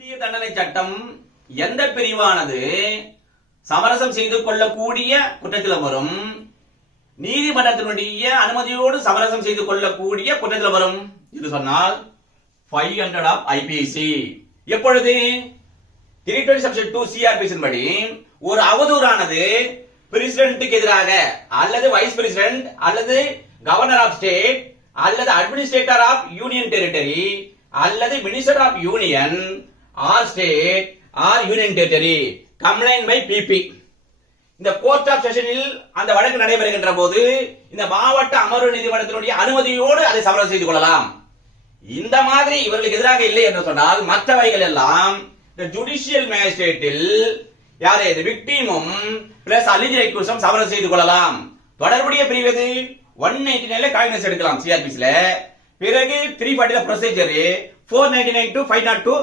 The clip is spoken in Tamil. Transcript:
இந்திய தண்டனை சட்டம் எந்த பிரிவானது? சமரசம் செய்து கொள்ளக்கூடிய குற்றத்தில் வரும். நீதிமன்றத்தினுடைய அனுமதியோடு சமரசம் செய்து கொள்ளக்கூடிய குற்றத்தில் வரும். என்று சொன்னால் ஃபைவ் ஹண்ட்ரட் ஆஃப் ஐபிசி எப்பொழுது? த்ரீ டுவெண்டி சப்ஜெக்ட் டூ சிஆர்பிசின் படி ஒரு அவதூறானது பிரசிடென்ட்டுக்கு எதிராக அல்லது வைஸ் பிரசிடென்ட் அல்லது கவர்னர் ஆஃப் ஸ்டேட் அல்லது அட்மினிஸ்ட்ரேட்டர் ஆஃப் யூனியன் டெரிட்டரி அல்லது minister of union or state or union territory complaint by PP இந்த கோர்ட் ஆஃப் செஷனில் அந்த வழக்கு நடைபெறுகின்ற போது இந்த மாவட்ட அமர்வு நீதிமன்றத்தினுடைய அனுமதியோடு அதை சமரசம் செய்து கொள்ளலாம். இந்த மாதிரி இவர்களுக்கு எதிராக இல்லை என்று சொன்னால் மற்றவைகள் எல்லாம் இந்த ஜுடிஷியல் மேஜிஸ்ட்ரேட்டில் யாரு இது விக்டீமும் பிளஸ் அலிஜிக்கும் சமரசம் செய்து கொள்ளலாம். தொடர்புடைய பிரிவு ஒன் நைன்டி நைன்ல காங்கிரஸ் எடுக்கலாம் சிஆர்பிஸ்ல பிறகு three ஃபார்ட்டில procedure four ninety nine to five nought two